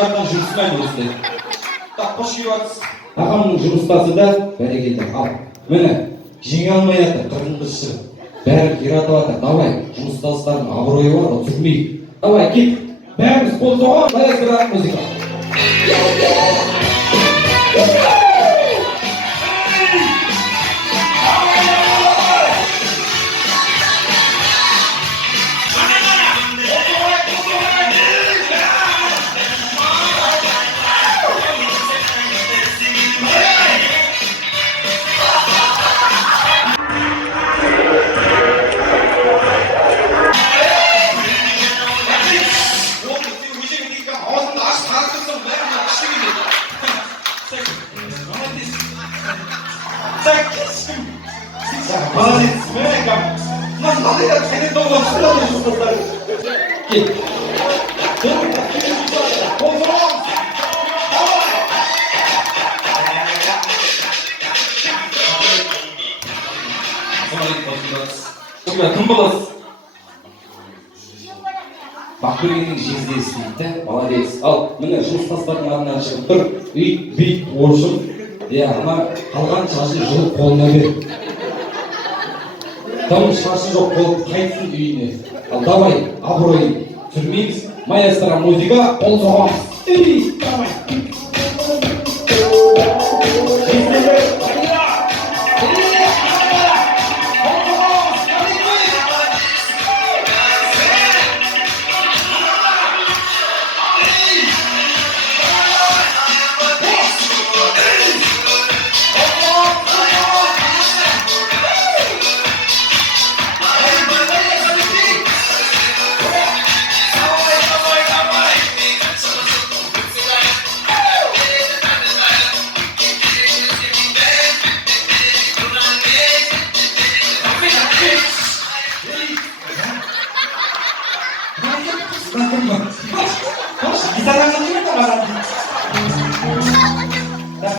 жатқан жұмысымен осындай. Так, қош келіп жатсыз. Ағамның жұмыстасы да бәрекелді. Ал, міне, жеңе алмай жатыр, қырғынды шыр. Бәрі кератып жатыр. Давай, жұмыстастардың абыройы бар, түсірмейік. Давай, кет. Бәріміз қол соға, маэстро музыка. Молодец, надо я тебе дома сразу же поставить. Кім боласыз? Бақбергеннің жезде істейді, молодец. Ал, міне жұмыстастардың алдынан шығып тұр, бейт, оршын, ана қалған шашы жылып қолына бер. Там шашы жоқ болып қайтсын үйіне. Ал, давай, абырой түсірмейміз. Маэстро музыка, қол соғамыз. Давай. Bisa langsung kita barang.